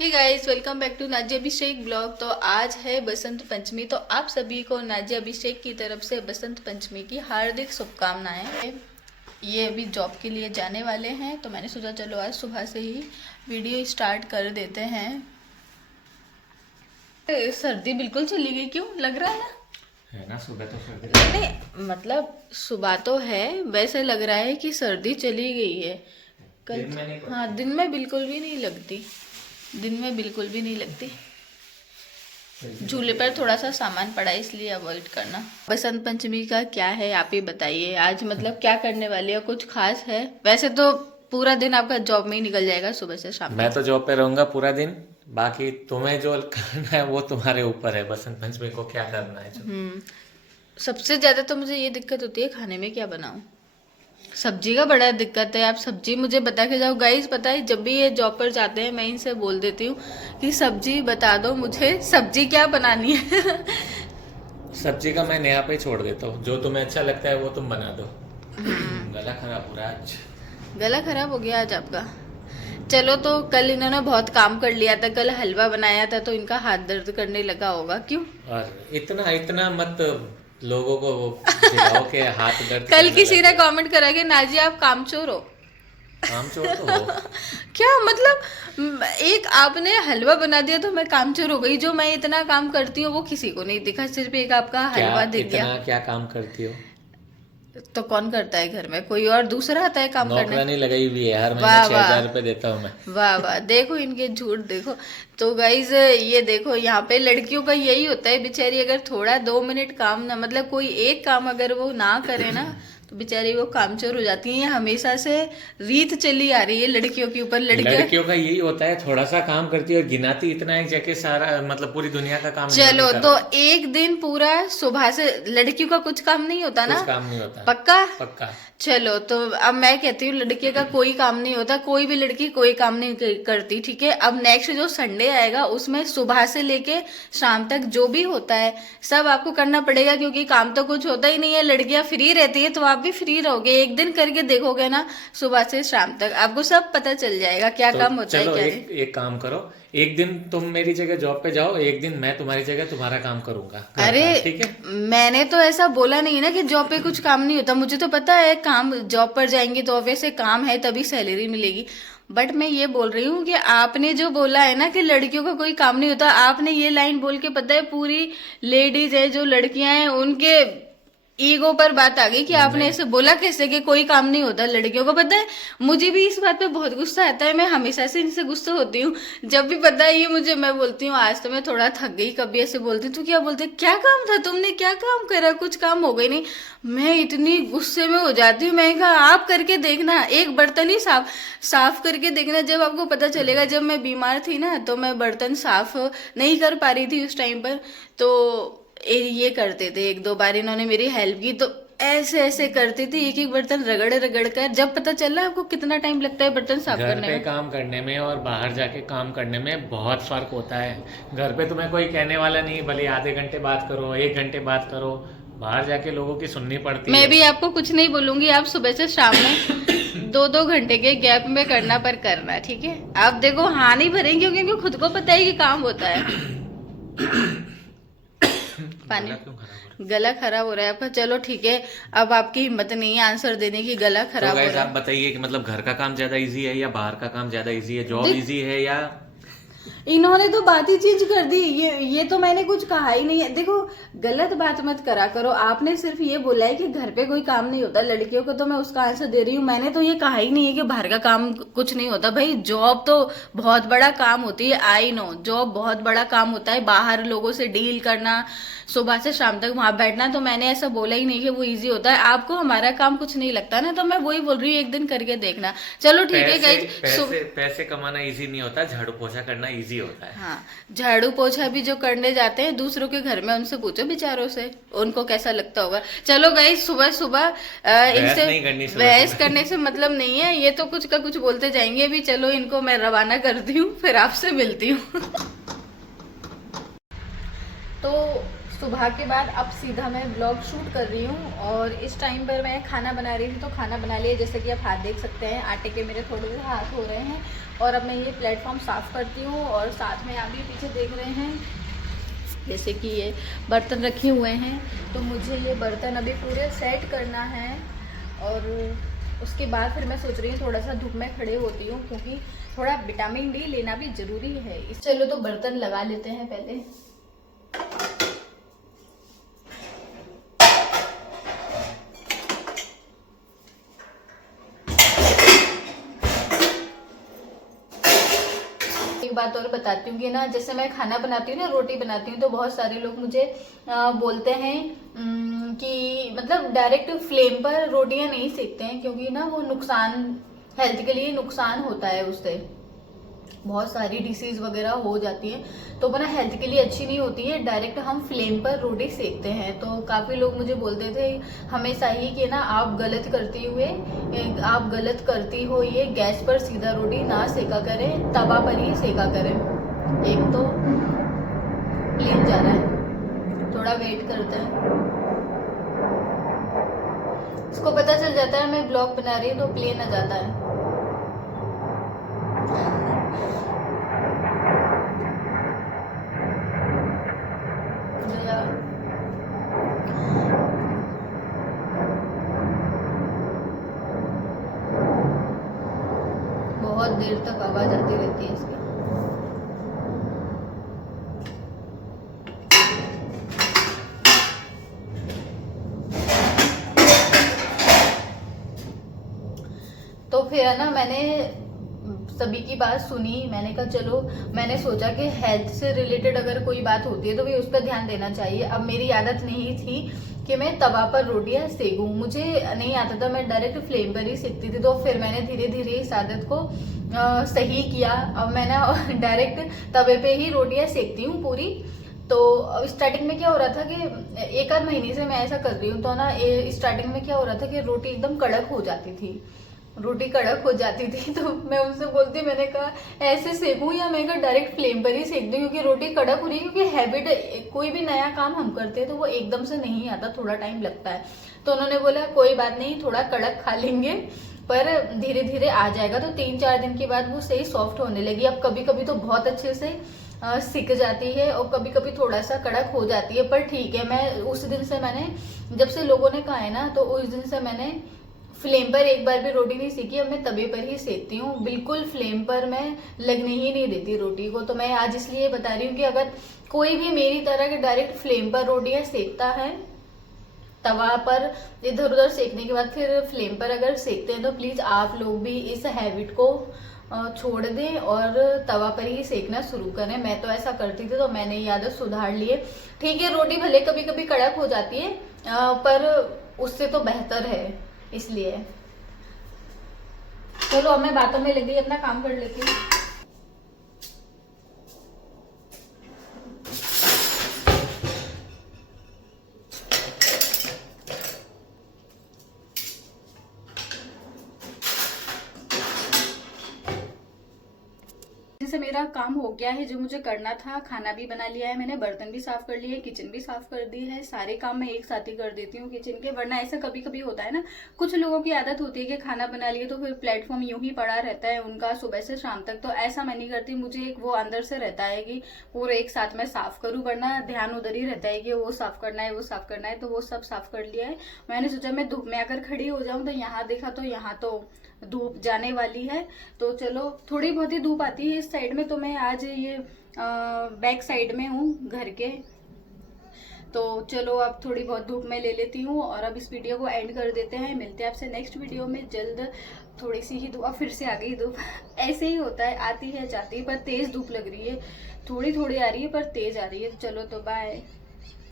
Hey guys, welcome back to Naji Abhishek blog. तो आज है बसंत पंचमी, तो आप सभी को नाजी अभिषेक की तरफ से बसंत पंचमी की हार्दिक शुभकामनाएं। ये अभी जॉब के लिए जाने वाले हैं, तो मैंने सोचा चलो आज सुबह से ही वीडियो स्टार्ट कर देते हैं। सर्दी बिल्कुल चली गई, क्यों लग रहा है ना? सुबह तो सर्दी नहीं, मतलब सुबह तो है, वैसे लग रहा है कि सर्दी चली गई है। कल दिन में नहीं पड़ती। हाँ, दिन में बिल्कुल भी नहीं लगती, दिन में बिल्कुल भी नहीं लगती। झूले पर थोड़ा सा सामान पड़ा है, इसलिए अवॉइड करना। बसंत पंचमी का क्या है आप ही बताइए, आज मतलब क्या करने वाली है? कुछ खास है? वैसे तो पूरा दिन आपका जॉब में ही निकल जाएगा, सुबह से शाम मैं तो जॉब पे रहूंगा पूरा दिन। बाकी तुम्हें जो करना है वो तुम्हारे ऊपर है। बसंत पंचमी को क्या करना है जो। सबसे ज्यादा तो मुझे ये दिक्कत होती है खाने में क्या बनाऊं। सब्जी का बड़ा दिक्कत है। आप सब्जी मुझे बता के जाओ गाइस। पता है जब भी ये जॉब पर जाते हैं मैं इनसे बोल देती हूँ कि सब्जी बता दो मुझे, सब्जी क्या बनानी है। सब्जी का मैं नेहा पे छोड़ देता हूँ, जो तुम्हें अच्छा लगता है वो तुम बना दो। गला खराब हो रहा है आज। गला खराब हो गया आज आपका? चलो, तो कल इन्होंने बहुत काम कर लिया था, कल हलवा बनाया था तो इनका हाथ दर्द करने लगा होगा। क्यों? और इतना इतना मत लोगों को दिलाओ के हाथ दर्द कल करने किसी ने लगे। कमेंट करा कि नाजी आप कामचोर हो। काम चोर तो हो। क्या मतलब, एक आपने हलवा बना दिया तो मैं कामचोर हो गई? जो मैं इतना काम करती हूँ वो किसी को नहीं दिखा, सिर्फ एक आपका क्या हलवा दिख गया। इतना क्या काम करती हो? तो कौन करता है घर में? कोई और दूसरा आता है काम करने? नौकरानी लगाई हुई है, हर वाह महीने वाह 6,000 रुपए देता हूँ मैं। वाह वाह, देखो इनके झूठ देखो। तो गाइज ये देखो, यहाँ पे लड़कियों का यही होता है, बेचारी अगर थोड़ा 2 मिनट काम ना, मतलब कोई एक काम अगर वो ना करे ना तो बेचारी वो कामचोर हो जाती है। हमेशा से रीत चली आ रही है लड़कियों के ऊपर। लड़कियों का यही होता है, थोड़ा सा काम करती है और गिनाती इतना है जैसे सारा मतलब पूरी दुनिया का काम इन्होंने चलो, करा तो है। एक दिन पूरा सुबह से लड़कियों का कुछ काम नहीं होता ना? कुछ काम नहीं होता। पक्का? पक्का। चलो, तो अब मैं कहती हूँ लड़की का कोई काम नहीं होता, कोई भी लड़की कोई काम नहीं करती, ठीक है? अब नेक्स्ट जो संडे आएगा उसमें सुबह से लेके शाम तक जो भी होता है सब आपको करना पड़ेगा, क्योंकि काम तो कुछ होता ही नहीं है। लड़कियां फ्री रहती है तो आप भी फ्री रहोगे। एक दिन करके देखोगे ना, सुबह से शाम तक आपको सब पता चल जाएगा क्या तो काम होता है चलो क्या एक काम करो, एक दिन तुम मेरी जगह जॉब पे जाओ, एक दिन मैं तुम्हारी जगह तुम्हारा काम करूंगा घर अरे का, ठीक है? मैंने तो ऐसा बोला नहीं ना कि जॉब पे कुछ काम नहीं होता। मुझे तो पता है काम, जॉब पर जाएंगे तो ऑब्वियसली काम है तभी सैलरी मिलेगी। बट मैं ये बोल रही हूँ कि आपने जो बोला है ना कि लड़कियों का कोई काम नहीं होता, आपने ये लाइन बोल के पता है पूरी लेडीज है जो लड़कियां हैं उनके ईगो पर बात आ गई कि आपने ऐसे बोला कैसे कि कोई काम नहीं होता लड़कियों को। पता है मुझे भी इस बात पे बहुत गुस्सा आता है, मैं हमेशा से इनसे गुस्सा होती हूँ। जब भी पता है ये मुझे, मैं बोलती हूँ आज तो मैं थोड़ा थक गई, कभी ऐसे बोलती हूँ तो क्या बोलते, क्या काम था, तुमने क्या काम करा? कुछ काम हो गई नहीं। मैं इतनी गुस्से में हो जाती हूँ। मैं कहा आप करके देखना, एक बर्तन ही साफ साफ करके देखना, जब आपको पता चलेगा। जब मैं बीमार थी ना तो मैं बर्तन साफ नहीं कर पा रही थी उस टाइम पर, तो ये करते थे। एक दो बार इन्होंने मेरी हेल्प की तो ऐसे ऐसे करती थी, एक एक बर्तन रगड़ रगड़ कर। जब पता चला आपको कितना टाइम लगता है बर्तन साफ घर करने पे में। काम करने में और बाहर जाके काम करने में बहुत फर्क होता है। घर पे तुम्हें कोई कहने वाला नहीं, भले आधे घंटे बात करो, 1 घंटे बात करो, बाहर जाके लोगों की सुननी पड़ती मैं है। भी आपको कुछ नहीं बोलूंगी, आप सुबह से शाम में 2-2 घंटे के गैप में करना पर करना, ठीक है? आप देखो हाँ नहीं भरेंगे क्योंकि खुद को पता है कि काम होता है। पानी, गला क्यों खराब हो रहा गला खराब हो रहा है आपका? चलो ठीक है, अब आपकी हिम्मत नहीं है आंसर देने की, गला है? तो खराब हो गाइस रहा आप है। बताइए कि मतलब घर का काम ज्यादा इजी है या बाहर का काम ज्यादा इजी है? जॉब देख, इजी है या इन्होंने तो बात ही चेंज कर दी। ये तो मैंने कुछ कहा ही नहीं है। देखो गलत बात मत करा करो। आपने सिर्फ ये बोला है कि घर पे कोई काम नहीं होता लड़कियों को, तो मैं उसका आंसर दे रही हूँ। मैंने तो ये कहा ही नहीं है कि बाहर का काम कुछ नहीं होता। भाई जॉब तो बहुत बड़ा काम होती है, आई नो जॉब बहुत बड़ा काम होता है। बाहर लोगों से डील करना, सुबह से शाम तक वहां बैठना, तो मैंने ऐसा बोला ही नहीं कि वो इजी होता है। आपको हमारा काम कुछ नहीं लगता ना, तो मैं वही बोल रही हूँ एक दिन करके देखना। चलो ठीक है पैसे गाइज। पैसे कमाना इजी नहीं होता, झाड़ू पोछा करना इजी होता है। हाँ, झाड़ू पोछा भी जो करने जाते हैं दूसरों के घर में, उनसे पूछो बेचारों से उनको कैसा लगता होगा। चलो गाइस, सुबह सुबह बहस इनसे नहीं करनी सुबह बहस सुबह। करने से मतलब नहीं है, ये तो कुछ का कुछ बोलते जाएंगे भी। चलो इनको मैं रवाना करती हूँ, फिर आपसे मिलती हूँ। तो सुबह के बाद अब सीधा मैं ब्लॉग शूट कर रही हूँ और इस टाइम पर मैं खाना बना रही थी, तो खाना बना लिया। जैसे कि आप हाथ देख सकते हैं, आटे के मेरे थोड़े से हाथ हो रहे हैं और अब मैं ये प्लेटफॉर्म साफ़ करती हूँ। और साथ में आप भी पीछे देख रहे हैं जैसे कि ये बर्तन रखे हुए हैं, तो मुझे ये बर्तन अभी पूरे सेट करना है और उसके बाद फिर मैं सोच रही हूँ थोड़ा सा धूप में खड़े होती हूँ, क्योंकि थोड़ा विटामिन डी लेना भी ज़रूरी है। चलो तो बर्तन लगा लेते हैं पहले। एक बात और बताती हूँ कि ना, जैसे मैं खाना बनाती हूँ ना, रोटी बनाती हूँ, तो बहुत सारे लोग मुझे बोलते हैं कि मतलब डायरेक्ट फ्लेम पर रोटियां नहीं सेकते हैं, क्योंकि ना वो नुकसान, हेल्थ के लिए नुकसान होता है, उससे बहुत सारी डिसीज़ वगैरह हो जाती हैं, तो वो ना हेल्थ के लिए अच्छी नहीं होती है। डायरेक्ट हम फ्लेम पर रोटी सेकते हैं, तो काफ़ी लोग मुझे बोलते थे हमेशा ही कि ना आप गलत करती हो, ये गैस पर सीधा रोटी ना सेका करें, तवा पर ही सेका करें। एक तो प्लेन जा रहा है, थोड़ा वेट करते हैं। इसको पता चल जाता है मैं ब्लॉग बना रही हूँ, तो प्लेन आ जाता है। बहुत देर तक आवाज आती रहती है इसकी। तो फिर है ना, मैंने सभी की बात सुनी। मैंने कहा चलो, मैंने सोचा कि हेल्थ से रिलेटेड अगर कोई बात होती है तो भी उस पर ध्यान देना चाहिए। अब मेरी आदत नहीं थी कि मैं तवा पर रोटियां सेकूं, मुझे नहीं आता था, मैं डायरेक्ट फ्लेम पर ही सेकती थी। तो फिर मैंने धीरे धीरे इस आदत को सही किया। अब मैं ना डायरेक्ट तवे पे ही रोटियां सेकती हूँ पूरी। तो स्टार्टिंग में क्या हो रहा था कि एक आध महीने से मैं ऐसा कर रही हूँ, तो ना स्टार्टिंग में क्या हो रहा था कि रोटी एकदम कड़क हो जाती थी, तो मैं उनसे बोलती, मैंने कहा ऐसे सेकूं या मैं डायरेक्ट फ्लेम पर ही सेक दूं, क्योंकि रोटी कड़क हो रही है। क्योंकि हैबिट, कोई भी नया काम हम करते हैं तो वो एकदम से नहीं आता, थोड़ा टाइम लगता है। तो उन्होंने बोला कोई बात नहीं, थोड़ा कड़क खा लेंगे, पर धीरे धीरे आ जाएगा। तो 3-4 दिन के बाद वो सही सॉफ्ट होने लगी। अब कभी कभी तो बहुत अच्छे से सिक जाती है और कभी कभी थोड़ा सा कड़क हो जाती है, पर ठीक है। मैं उस दिन से, मैंने जब से लोगों ने कहा है ना, तो उस दिन से मैंने फ्लेम पर एक बार भी रोटी नहीं सेकी। अब मैं तवे पर ही सेकती हूँ, बिल्कुल फ्लेम पर मैं लगने ही नहीं देती रोटी को। तो मैं आज इसलिए बता रही हूँ कि अगर कोई भी मेरी तरह के डायरेक्ट फ्लेम पर रोटियां सेकता है, तवा पर इधर उधर सेकने के बाद फिर फ्लेम पर अगर सेकते हैं, तो प्लीज़ आप लोग भी इस हैबिट को छोड़ दें और तवा पर ही सेकना शुरू करें। मैं तो ऐसा करती थी, तो मैंने ये आदत सुधार ली है। ठीक है, रोटी भले कभी कभी कड़क हो जाती है, पर उससे तो बेहतर है, इसलिए। चलो अब मैं बातों में लगी, अपना काम कर लेती हूँ। से मेरा काम हो गया है जो मुझे करना था। खाना भी बना लिया है मैंने, बर्तन भी साफ कर लिए, किचन भी साफ कर दी है। सारे काम मैं एक साथ ही कर देती हूँ किचन के, वरना ऐसा कभी कभी होता है ना, कुछ लोगों की आदत होती है कि खाना बना लिए तो फिर प्लेटफॉर्म यूं ही पड़ा रहता है उनका सुबह से शाम तक। तो ऐसा मैं नहीं करती, मुझे एक वो अंदर से रहता है कि पूरे एक साथ में साफ करूँ, वरना ध्यान उधर ही रहता है कि वो साफ करना है, वो साफ करना है। तो वो सब साफ कर लिया है। मैंने सोचा मैं धूप में आकर खड़ी हो जाऊं, तो यहाँ देखा तो यहाँ तो धूप जाने वाली है। तो चलो, थोड़ी बहुत ही धूप आती है इस साइड में, तो मैं आज ये बैक साइड में हूँ घर के। तो चलो अब थोड़ी बहुत धूप में ले लेती हूँ और अब इस वीडियो को एंड कर देते हैं। मिलते हैं आपसे नेक्स्ट वीडियो में जल्द। थोड़ी सी ही धूप, फिर से आ गई धूप। ऐसे ही होता है, आती है जाती है, पर तेज धूप लग रही है। थोड़ी थोड़ी आ रही है पर तेज आ रही है। चलो तो बाय।